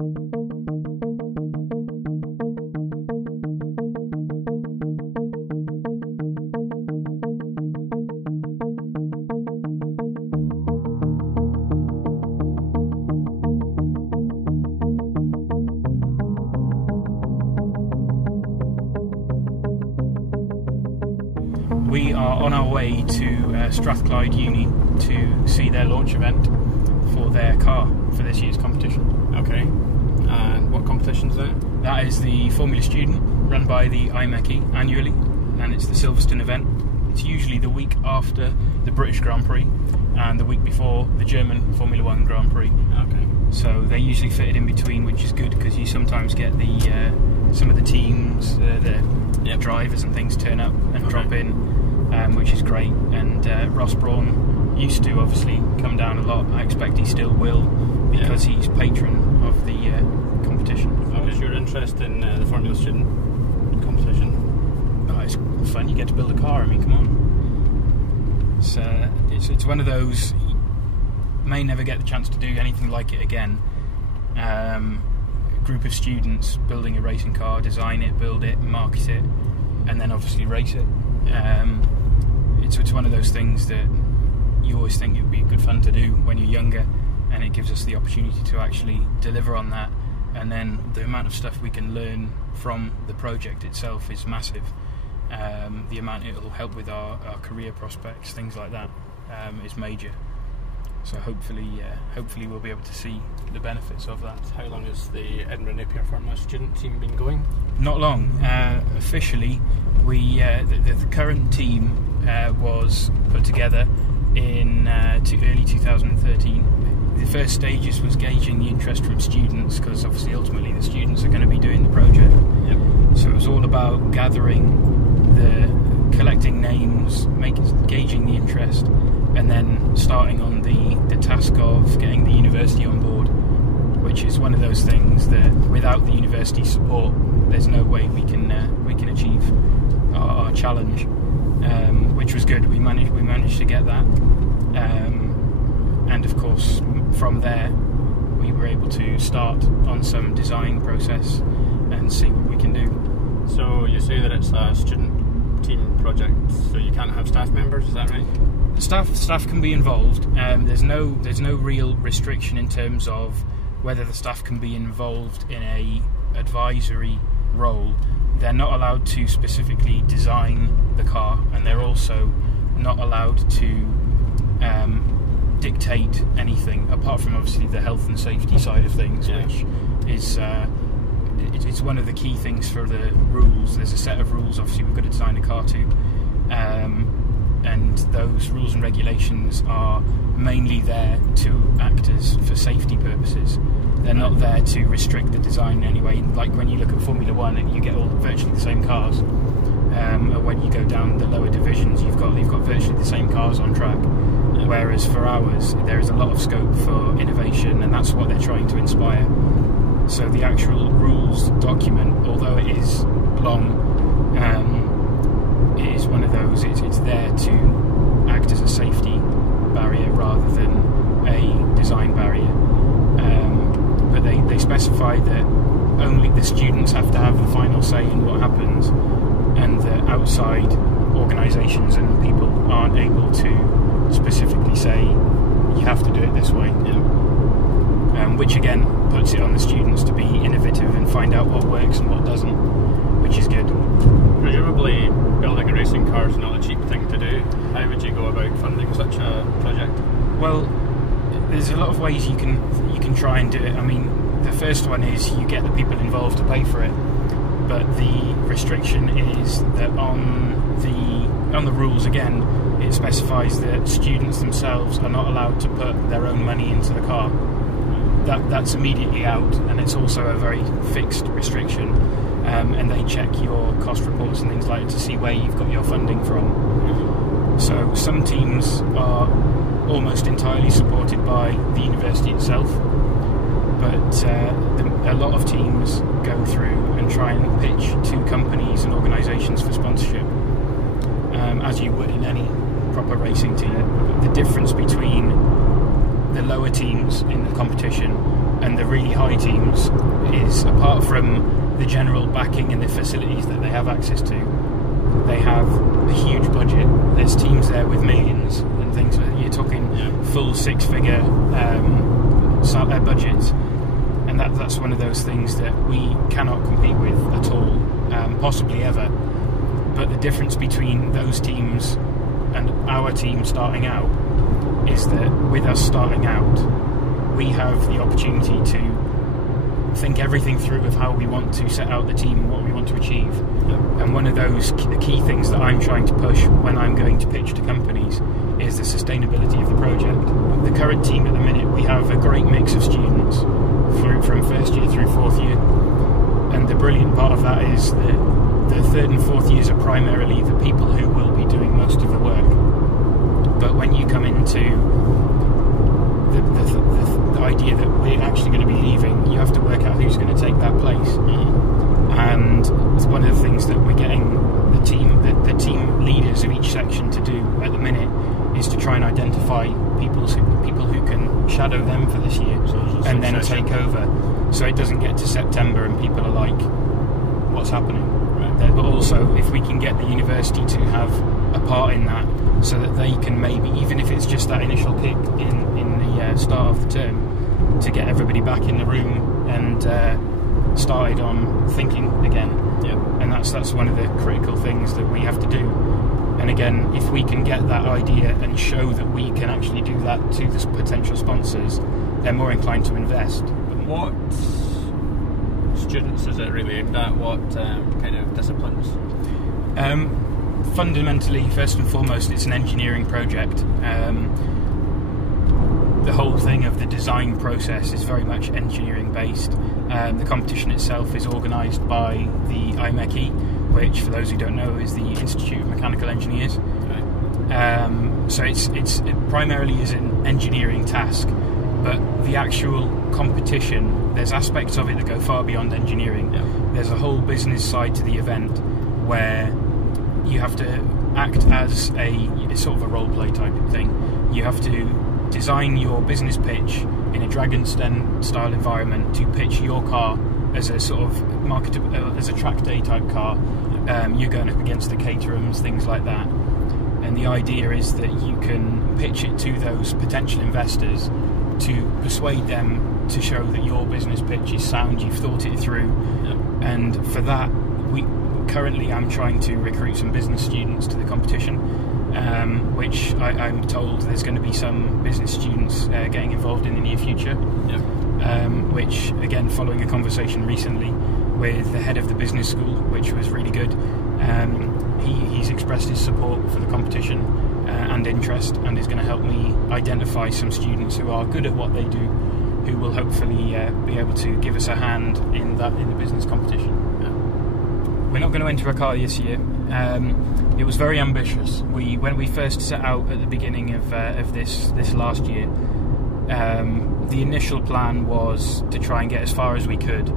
We are on our way to Strathclyde Uni to see their launch event for their car for this year's competition. Okay, and what competition is that? That is the Formula Student, run by the IMECI annually, and it's the Silverstone event. It's usually the week after the British Grand Prix and the week before the German Formula 1 Grand Prix. Okay. So they usually fit it in between, which is good because you sometimes get the some of the teams, the drivers and things turn up and drop in, which is great. And Ross Brawn used to obviously come down a lot. I expect he still will because he's patron of the competition. What was your interest in the Formula Student competition? Oh, it's fun. You get to build a car. I mean, come on. It's one of those. You may never get the chance to do anything like it again. A group of students building a racing car, design it, build it, market it, and then obviously race it. It's one of those things that you always think it would be good fun to do when you're younger, and it gives us the opportunity to actually deliver on that. And then the amount of stuff we can learn from the project itself is massive. The amount it will help with our career prospects, things like that, is major. So hopefully we'll be able to see the benefits of that. How long has the Edinburgh Napier Formula Student team been going? Not long. Officially, the current team was put together in early 2013. The first stages was gauging the interest from students, because obviously ultimately the students are going to be doing the project. Yep. So it was all about collecting names, gauging the interest, and then starting on the task of getting the university on board, which is one of those things that without the university support there's no way we can achieve our challenge, which was good. We managed to get that, and of course from there we were able to start on some design process and see what we can do. So you say that it's a student team project, so you can't have staff members, is that right? Staff can be involved. There's no real restriction in terms of whether the staff can be involved in a advisory role. They're not allowed to specifically design the car, and they're also not allowed to dictate anything apart from obviously the health and safety side of things, which is it's one of the key things for the rules. There's a set of rules obviously we've got to design a car to, and those rules and regulations are mainly there to act as for safety purposes. They're not there to restrict the design in any way. Like when you look at Formula 1 and you get all virtually the same cars, or when you go down the lower divisions you've got virtually the same cars on track. Whereas for ours there is a lot of scope for innovation, and that's what they're trying to inspire. So the actual rules document, although it is long, it is one of those, it's there to act as a safety barrier rather than a design barrier. But they specify that only the students have to have the final say in what happens, and that outside organisations and people aren't able to specifically say you have to do it this way. Which again puts it on the students to be innovative and find out what works and what doesn't, which is good. Presumably building a racing car is not a cheap thing to do. How would you go about funding such a project? Well, there's a lot of ways you can try and do it. I mean, the first one is you get the people involved to pay for it, but the restriction is that on the rules again, it specifies that students themselves are not allowed to put their own money into the car. That's immediately out, and it's also a very fixed restriction, and they check your cost reports and things like that to see where you've got your funding from. So some teams are almost entirely supported by the university itself, but a lot of teams go through and try and pitch to companies and organisations for sponsorship, as you would in any proper racing team. The difference between the lower teams in the competition and the really high teams is, apart from the general backing and the facilities that they have access to, they have a huge budget. There's teams there with millions and things. You're talking full six-figure budgets, and that's one of those things that we cannot compete with at all, possibly ever. But the difference between those teams and our team starting out is that with us starting out, we have the opportunity to think everything through of how we want to set out the team and what we want to achieve. And one of those the key things that I'm trying to push when I'm going to pitch to companies is the sustainability of the project. The current team at the minute, we have a great mix of students from first year through fourth year, and the brilliant part of that is that the third and fourth years are primarily the people who will be doing most of the work. But when you come into the idea that we're actually going to be leaving, you have to work out who's going to take that place. And it's one of the things that we're getting the team leaders of each section to do at the minute is to try and identify people who can shadow them for this year and then take over, so it doesn't get to September and people are like, what's happening? But also, if we can get the university to have a part in that, so that they can maybe, even if it's just that initial kick in the start of the term, to get everybody back in the room and started on thinking again. And that's one of the critical things that we have to do. And again, if we can get that idea and show that we can actually do that to the potential sponsors, they're more inclined to invest. What students is it really aimed at? What kind of disciplines? Fundamentally, first and foremost, it's an engineering project. The whole thing of the design process is very much engineering based. The competition itself is organised by the IMechE, which, for those who don't know, is the Institute of Mechanical Engineers. So it primarily is an engineering task, but the actual competition, there's aspects of it that go far beyond engineering. There's a whole business side to the event where you have to act as it's sort of a role play type of thing. You have to design your business pitch in a Dragon's Den style environment to pitch your car as a sort of marketable, as a track day type car. You're going up against the caterers, things like that. And the idea is that you can pitch it to those potential investors to persuade them to show that your business pitch is sound, you've thought it through. And for that, currently I'm trying to recruit some business students to the competition, which I'm told there's going to be some business students getting involved in the near future. Which, again, following a conversation recently with the head of the business school, which was really good, he's expressed his support for the competition and interest, and is going to help me identify some students who are good at what they do, who will hopefully be able to give us a hand in the business competition. We're not going to enter a car this year. It was very ambitious. When we first set out at the beginning of this last year, the initial plan was to try and get as far as we could.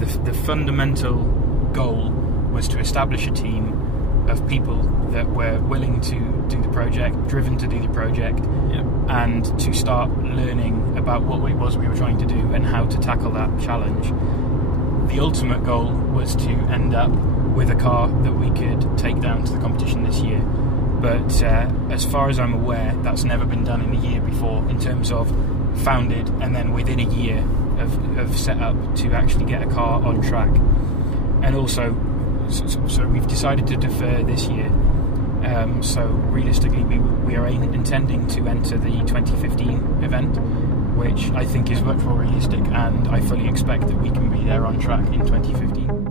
The fundamental goal was to establish a team of people that were willing to do the project, driven to do the project, and to start learning about what it was we were trying to do and how to tackle that challenge. The ultimate goal was to end up with a car that we could take down to the competition this year. But as far as I'm aware, that's never been done in a year before, in terms of founded and then within a year of set up to actually get a car on track. And also, so we've decided to defer this year. So realistically, we are intending to enter the 2015 event, which I think is much more realistic, and I fully expect that we can be there on track in 2015.